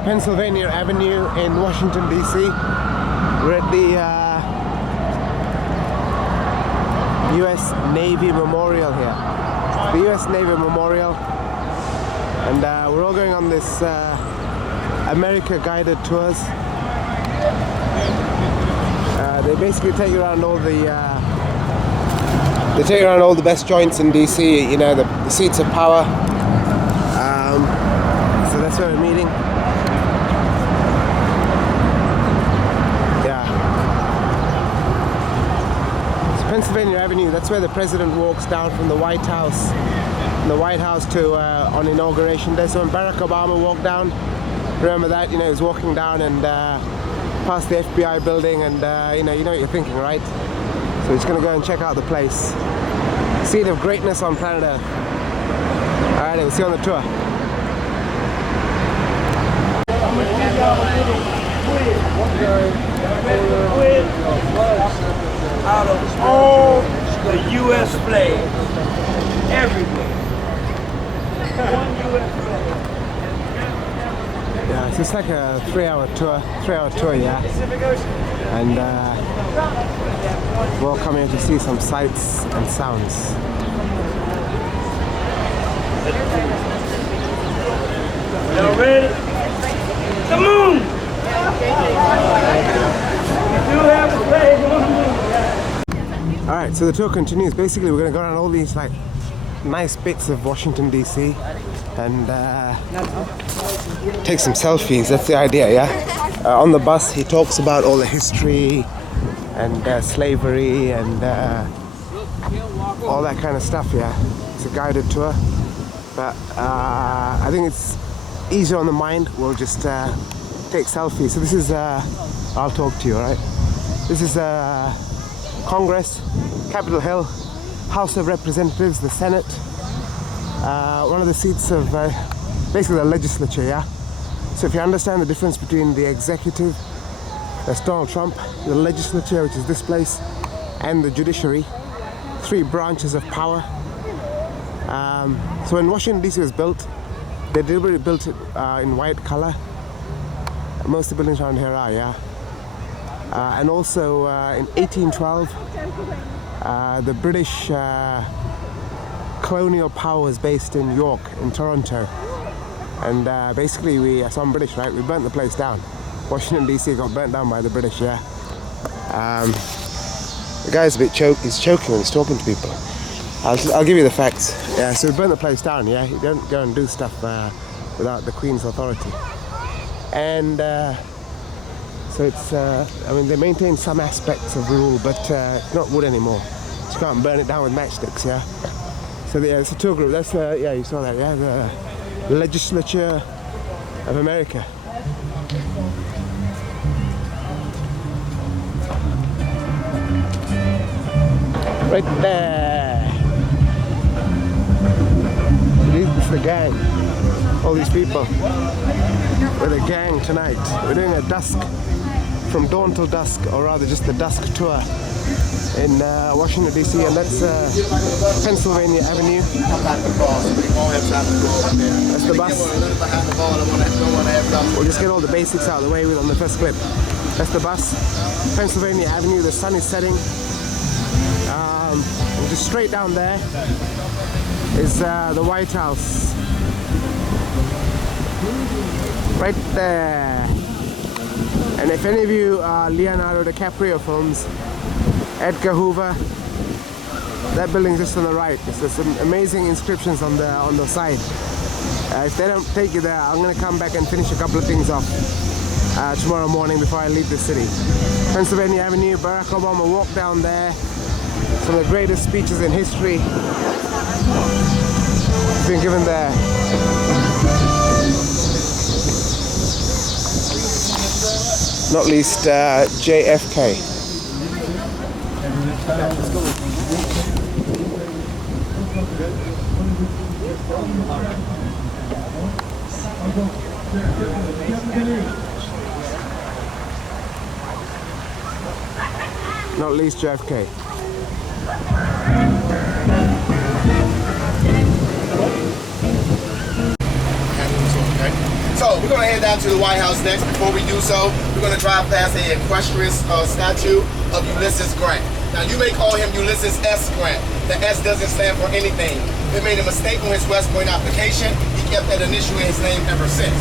Pennsylvania Avenue in Washington, D.C. We're at the U.S. Navy Memorial here. The U.S. Navy Memorial. And we're all going on this America guided tours. They basically take you around all the best joints in DC. You know, the seats of power. So that's where we're meeting. Yeah. It's Pennsylvania Avenue. That's where the president walks down from the White House. The White House to on Inauguration Day. So when Barack Obama walked down, remember that? You know, he was walking down and past the FBI building, and you know what you're thinking, right? So we're just gonna go and check out the place. Seat of greatness on planet Earth. All right, we'll see you on the tour. Out of all the U.S. flags everywhere. Yeah, it's just like a three-hour tour, yeah. And we'll come here to see some sights and sounds. Y'all ready? The moon! We do have a flag on the moon. Alright, so the tour continues. Basically, we're going to go around all these like nice bits of Washington, D.C. and take some selfies. That's the idea, yeah? On the bus, he talks about all the history and slavery and all that kind of stuff, yeah? It's a guided tour. But I think it's easier on the mind. We'll just take selfies. So this is, I'll talk to you, alright? This is Congress, Capitol Hill, House of Representatives, the Senate, one of the seats of basically the legislature, yeah? So if you understand the difference between the executive, that's Donald Trump, the legislature, which is this place, and the judiciary, three branches of power. So when Washington DC was built, they deliberately built it in white color. Most of the buildings around here are, yeah. And also in 1812, the British colonial power was based in York, in Toronto. And basically so I'm British, right? We burnt the place down. Washington DC got burnt down by the British, yeah. The guy's a bit he's choking when he's talking to people. I'll give you the facts. Yeah, so we burnt the place down, yeah. You don't go and do stuff without the Queen's authority. And so it's, I mean, they maintain some aspects of rule, but it's not wood anymore. You can't burn it down with matchsticks, yeah? So yeah, it's a tour group. That's, yeah, you saw that, yeah? The Legislature of America. Right there. It's the gang. All these people. We're the gang tonight. We're doing a dusk, from dawn till dusk, or rather just the dusk tour in Washington DC, and that's Pennsylvania Avenue. That's the bus. We'll just get all the basics out of the way on the first clip. That's the bus. Pennsylvania Avenue, the sun is setting. And just straight down there is the White House. Right there. And if any of you are Leonardo DiCaprio films, Edgar Hoover, that building's just on the right. There's some amazing inscriptions on the side. If they don't take you there, I'm going to come back and finish a couple of things off tomorrow morning before I leave the city. Pennsylvania Avenue, Barack Obama walked down there. Some of the greatest speeches in history have been given there. Not least JFK. Not least JFK. So we're going to head down to the White House next. Before we do so, we're going to drive past a equestrian statue of Ulysses Grant. Now, you may call him Ulysses S. Grant. The S doesn't stand for anything. They made a mistake on his West Point application. He kept that initial in his name ever since.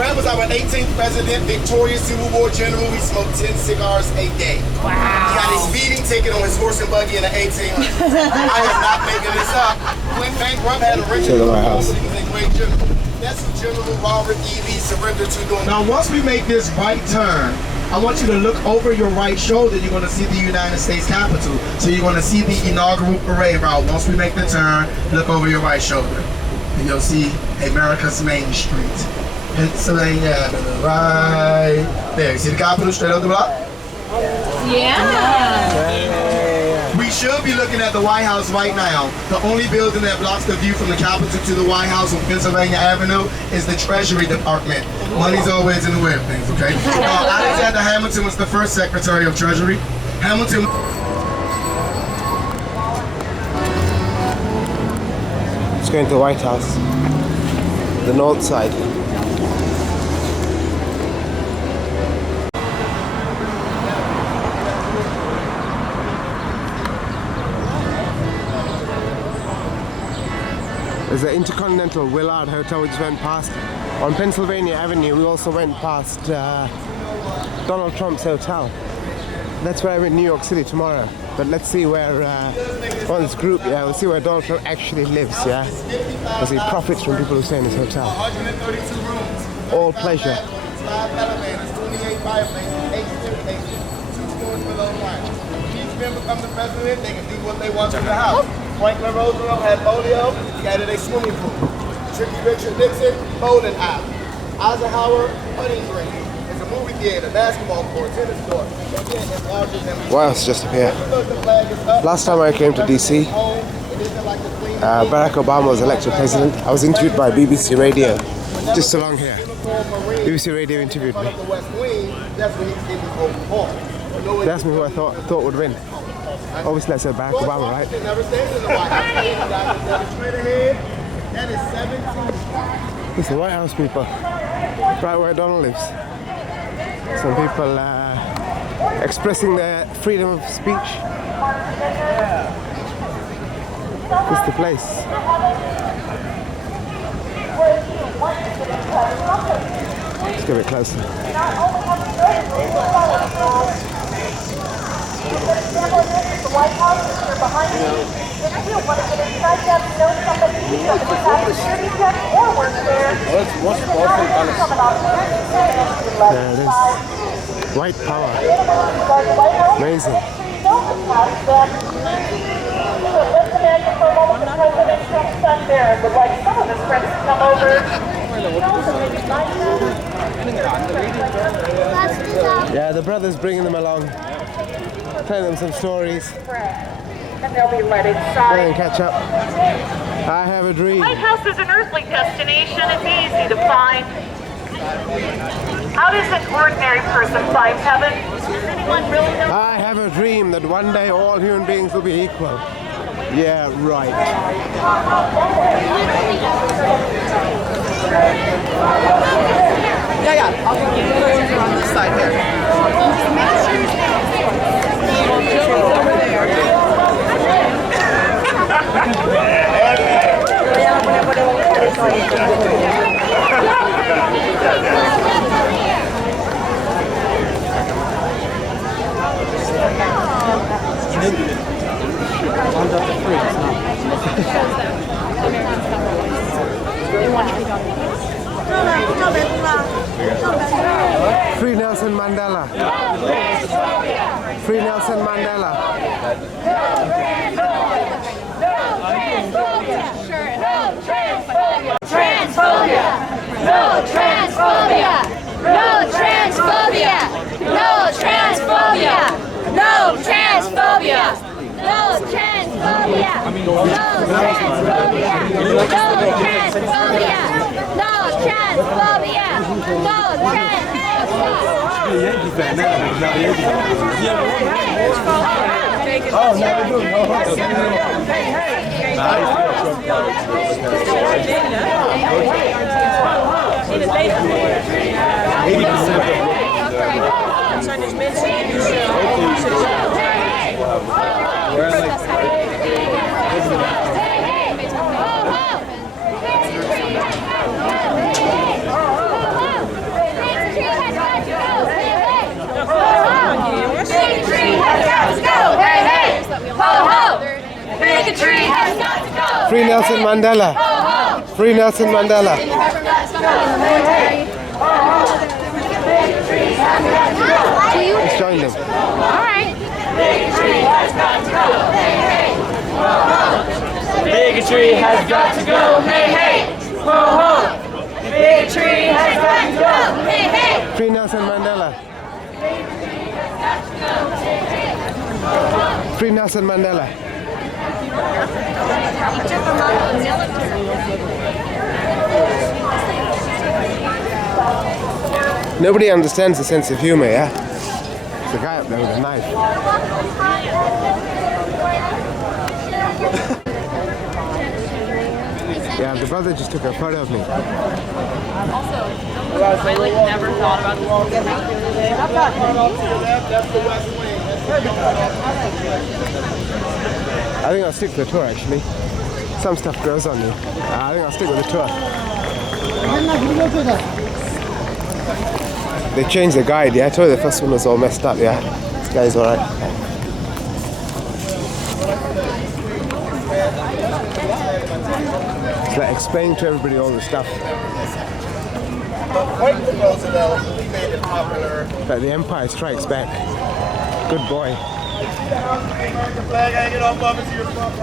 Grant was our 18th president, victorious Civil War general. He smoked 10 cigars a day. Wow. He had a speeding ticket on his horse and buggy in the 1800s. I am not making this up. When Bankrupt had a rich but he was a great general. That's who General Robert E. Lee surrendered to doing. Now, once we make this right turn, I want you to look over your right shoulder. You're going to see the United States Capitol. So you're going to see the inaugural parade route. Once we make the turn, look over your right shoulder. And you'll see America's Main Street. Pennsylvania Avenue, right there. You see the Capitol straight up the block? Yeah. We should be looking at the White House right now. The only building that blocks the view from the Capitol to the White House on Pennsylvania Avenue is the Treasury Department. Money's always in the way of things, okay? Alexander Hamilton was the first Secretary of Treasury. Hamilton... It's going to the White House, the north side. There's the Intercontinental Willard Hotel we just went past. On Pennsylvania Avenue we also went past Donald Trump's hotel. That's where I'm in New York City tomorrow. But let's see where, well, this group, yeah, we'll see where Donald Trump actually lives, yeah? Because he profits from people who stay in his hotel. 132 rooms. All pleasure. 5 elevators, 28 fireplaces, 8 staircases, 2 floors below line. When each member becomes the president, they can do what they want to the house. Franklin Roosevelt had polio, he added a swimming pool. Tricky Richard Nixon, bowling alley. Eisenhower, hunting green. There's a movie theater, basketball court, tennis court. What else just up here? Last time I came to DC, Barack Obama was elected president. I was interviewed by BBC Radio, just along here. BBC Radio interviewed me. They asked me who I thought would win. Obviously I said Barack Obama, right? It's the White House, people. Right where Donald lives. Some people expressing their freedom of speech. It's the place. Let's get a bit closer. The White House is here behind me. If you want to get inside, you have to know somebody who's got a security check or works there. There it is. White power. Amazing. Let's imagine for a moment the President Trump's son Barron would like some of his friends to come over. Yeah, the brother's bringing them along. Telling them some stories. And they'll be let inside. And catch up. I have a dream. White House is an earthly destination. It's easy to find. How does an ordinary person find heaven? Does anyone really know? I have a dream that one day all human beings will be equal. Yeah, right. Yeah. I'll get you on this side here. Over there. Free Nelson Mandela. Free Nelson Mandela. Transphobia! No transphobia! No transphobia! No transphobia! No transphobia! No transphobia! No transphobia! No transphobia! No transphobia! No transphobia! Oh, never do. No. Free Nelson Mandela. Free Nelson Mandela. He's joined them. Bigotry has got to go, hey, hey! Ho, ho! Bigotry has got to go, hey, hey! Free Nelson Mandela. Free Nelson Mandela. Nobody understands the sense of humor, yeah? The guy up there with a knife. Yeah, the brother just took a photo of me. I like never thought about this. I think I'll stick to the tour actually. Some stuff grows on you. I think I'll stick with the tour. They changed the guide, yeah? I told you the first one was all messed up, yeah? This guy's alright. It's like explaining to everybody all the stuff. Franklin Roosevelt, he made it popular. Like the Empire Strikes Back. Good boy.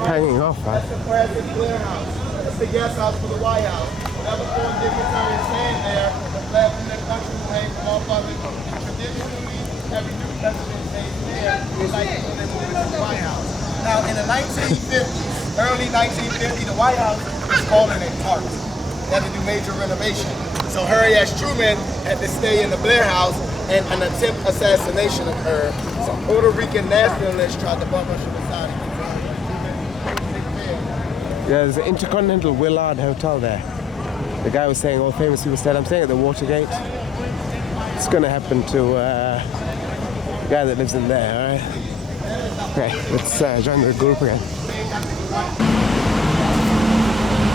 Hanging off, huh? That's the President's Clear House. That's the guest house for the White House. Whenever foreign dignitaries stand there, the flag from their country will hang from all public. Traditionally, every new president stays there. They like it when they move into the White House. Now, in the 1950s, early 1950, the White House was falling apart. They had to do major renovation. So Harry S. Truman had to stay in the Blair House, and an attempt assassination occurred. Some Puerto Rican nationalists tried to bomb us from the side. Yeah, there's an Intercontinental Willard Hotel there. The guy was saying all famous people stayed. I'm staying at the Watergate. It's going to happen to the guy that lives in there, alright? Okay, let's join the group again.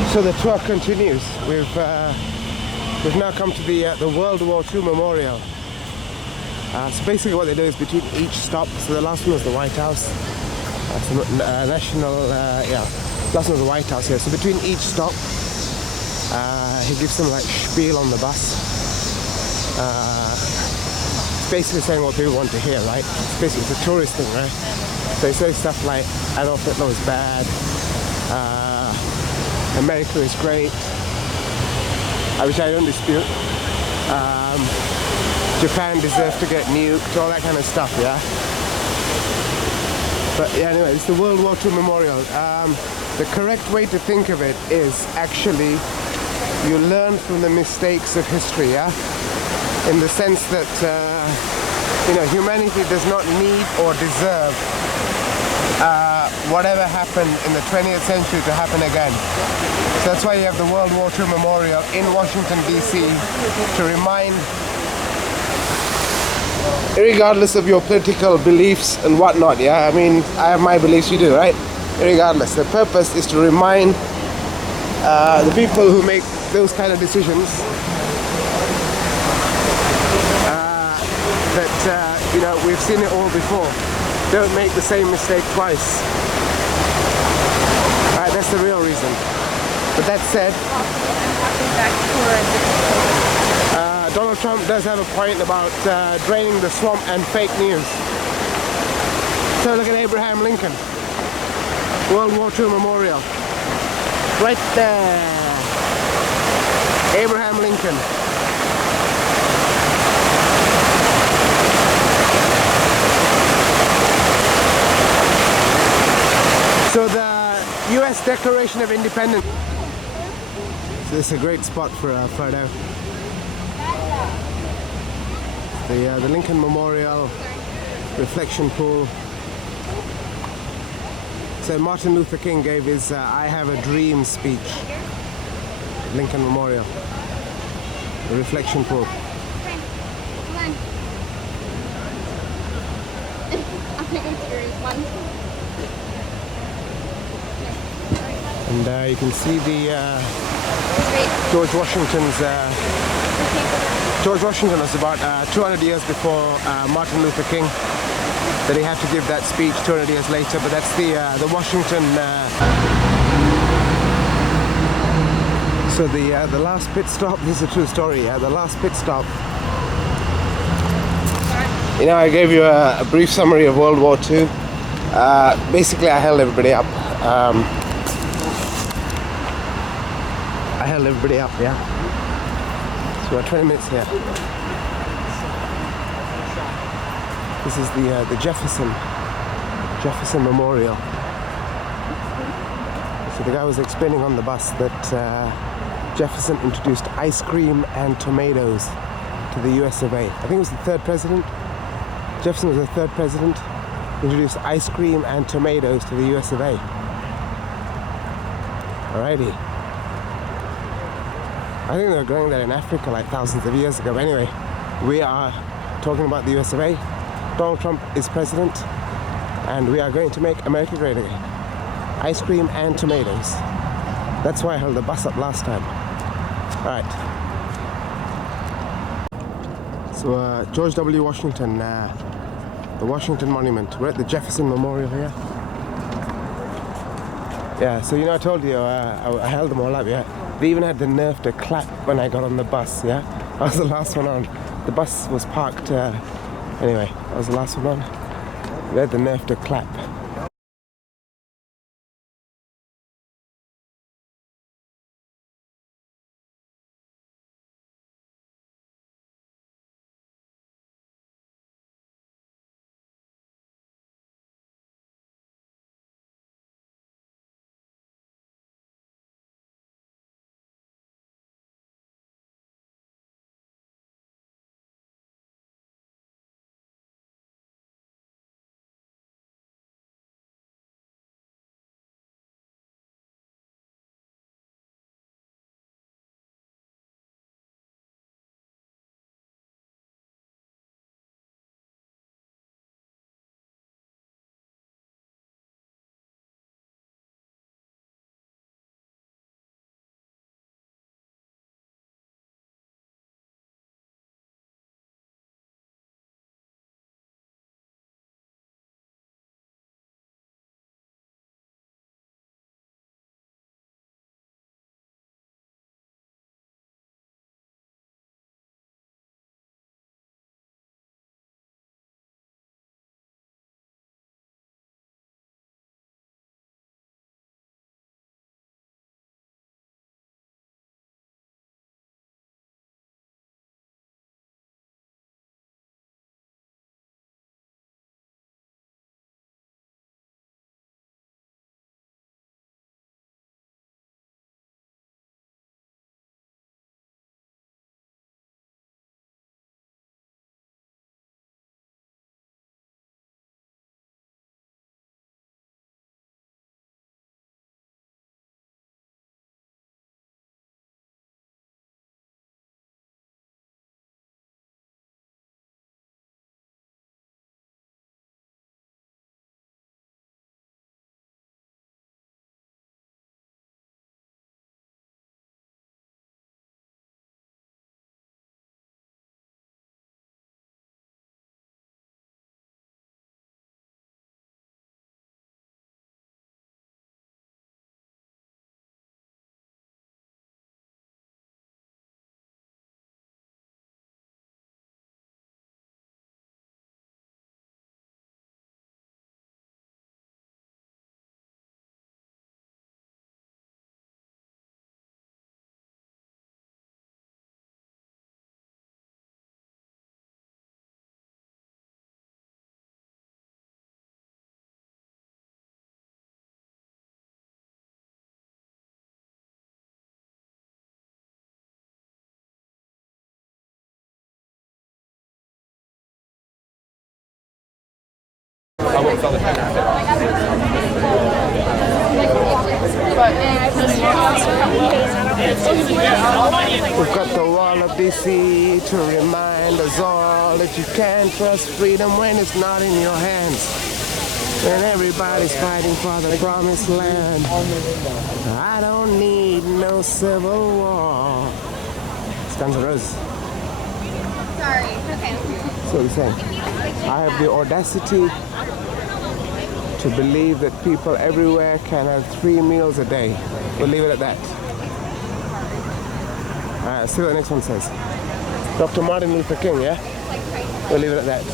So the tour continues. We've now come to the World War II Memorial. So basically what they do is between each stop, so the last one was the White House. That's the last one was the White House here. So between each stop, he gives some like spiel on the bus. It's basically saying what people want to hear, right? It's a tourist thing, right? So he says stuff like, Adolf Hitler was bad, America is great, which I don't dispute. Japan deserves to get nuked, all that kind of stuff, yeah? But yeah, anyway, it's the World War II Memorial. The correct way to think of it is actually you learn from the mistakes of history, yeah? In the sense that, humanity does not need or deserve whatever happened in the 20th century to happen again. So that's why you have the World War II Memorial in Washington, D.C. to remind, regardless of your political beliefs and whatnot, yeah? I mean, I have my beliefs, you do, right? Regardless, the purpose is to remind the people who make those kind of decisions that, we've seen it all before. Don't make the same mistake twice. Alright, that's the real reason. But that said, Donald Trump does have a point about draining the swamp and fake news. So look at Abraham Lincoln. World War II Memorial. Right there. Abraham Lincoln. So the U.S. Declaration of Independence. So this is a great spot for a photo. The Lincoln Memorial reflection pool. So Martin Luther King gave his I Have a Dream speech. Lincoln Memorial. The reflection pool. Come on. I'm gonna go through one. And you can see the George Washington's. George Washington was about 200 years before Martin Luther King. That he had to give that speech 200 years later. But that's the Washington. So the last pit stop. This is a true story. The last pit stop. You know, I gave you a brief summary of World War II. Basically, I held everybody up. Yeah. So we're 20 minutes here. This is the Jefferson Memorial. So the guy was explaining on the bus that Jefferson introduced ice cream and tomatoes to the US of A. I think it was the third president. Jefferson was the third president. Introduced ice cream and tomatoes to the US of A. Alrighty. I think they were growing that in Africa like thousands of years ago. But anyway, we are talking about the US of A. Donald Trump is president, and we are going to make America great again. Ice cream and tomatoes. That's why I held the bus up last time. Alright. So George W. Washington, the Washington Monument. We're at the Jefferson Memorial here. Yeah, so you know I told you I held them all up, yeah. They even had the nerve to clap when I got on the bus, yeah. I was the last one on. The bus was parked, anyway, I was the last one on. They had the nerve to clap. We've got the wall of DC to remind us all that you can't trust freedom when it's not in your hands. When everybody's fighting for the promised land. I don't need no civil war. It's Guns N' Roses. Sorry. Okay. So he's saying, I have the audacity to believe that people everywhere can have 3 meals a day. We'll leave it at that. See what the next one says. Dr. Martin Luther King, yeah? We'll leave it at that.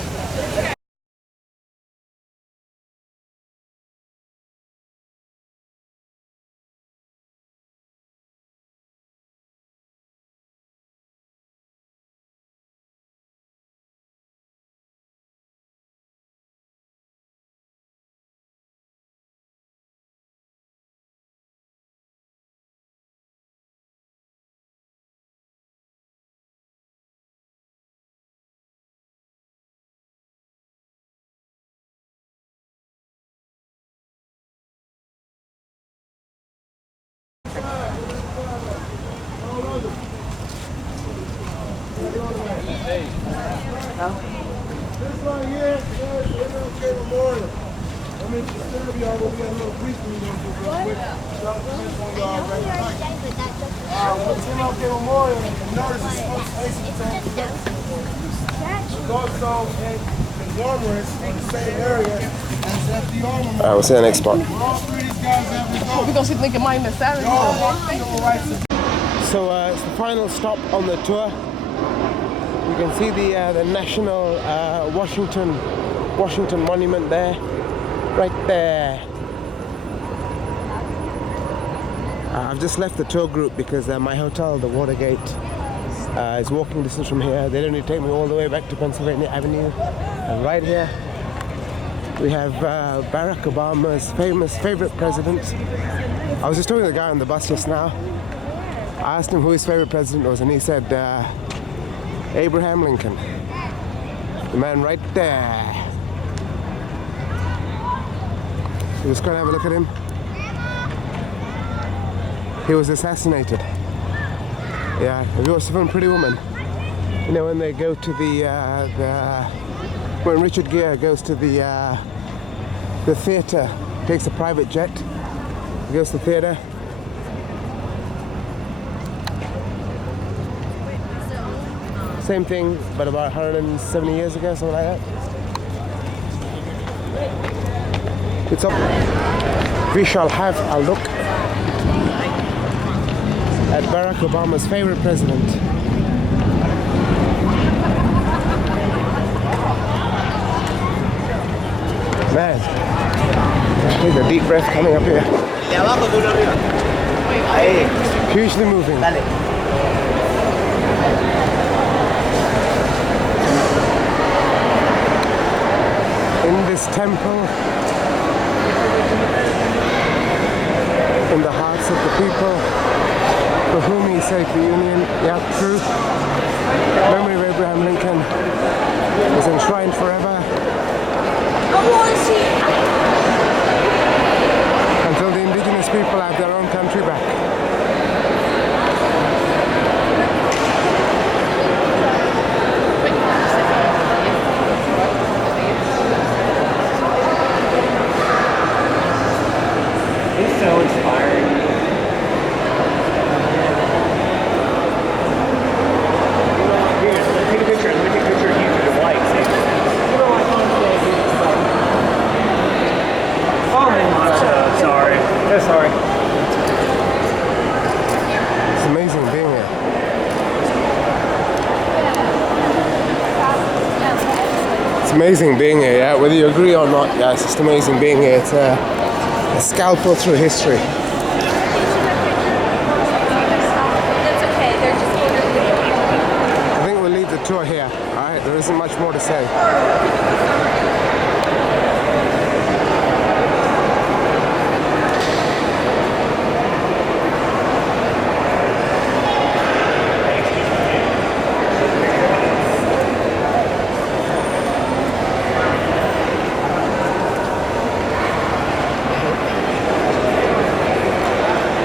This right here is MLK Memorial. Let me disturb y'all, but we got a little briefing we're going to do real quick. Y'all depends on y'all already. What's MLK Memorial? And notice it's supposed to face the same direction. There's also a conglomerate in the same area as the armament. We'll see the next part. All three of these guys have results. We're going to see Lincoln Monument Saturday. So it's the final stop on the tour. You can see the national Washington Monument there, right there. I've just left the tour group because my hotel, the Watergate, is walking distance from here. They don't need to take me all the way back to Pennsylvania Avenue. And right here, we have Barack Obama's favorite president. I was just talking to the guy on the bus just now. I asked him who his favorite president was, and he said Abraham Lincoln. The man right there. We're just going to have a look at him. He was assassinated. Yeah, have you watched the film Pretty Woman? You know, when they go to when Richard Gere goes to the theater, takes a private jet, goes to the theater. Same thing, but about 170 years ago, something like that. It's up. We shall have a look at Barack Obama's favorite president. Man, take a deep breath coming up here. Hugely moving. In this temple, in the hearts of the people for whom he saved the Union. Yeah, true. Memory of Abraham Lincoln is enshrined forever. Until the indigenous people have their own country back. It's so inspiring. Here, take a picture. Let me take a picture of you through the lights. Sorry. So sorry. It's amazing being here. It's amazing being here, yeah? Whether you agree or not, yeah, it's just amazing being here. It's a scalpel through history.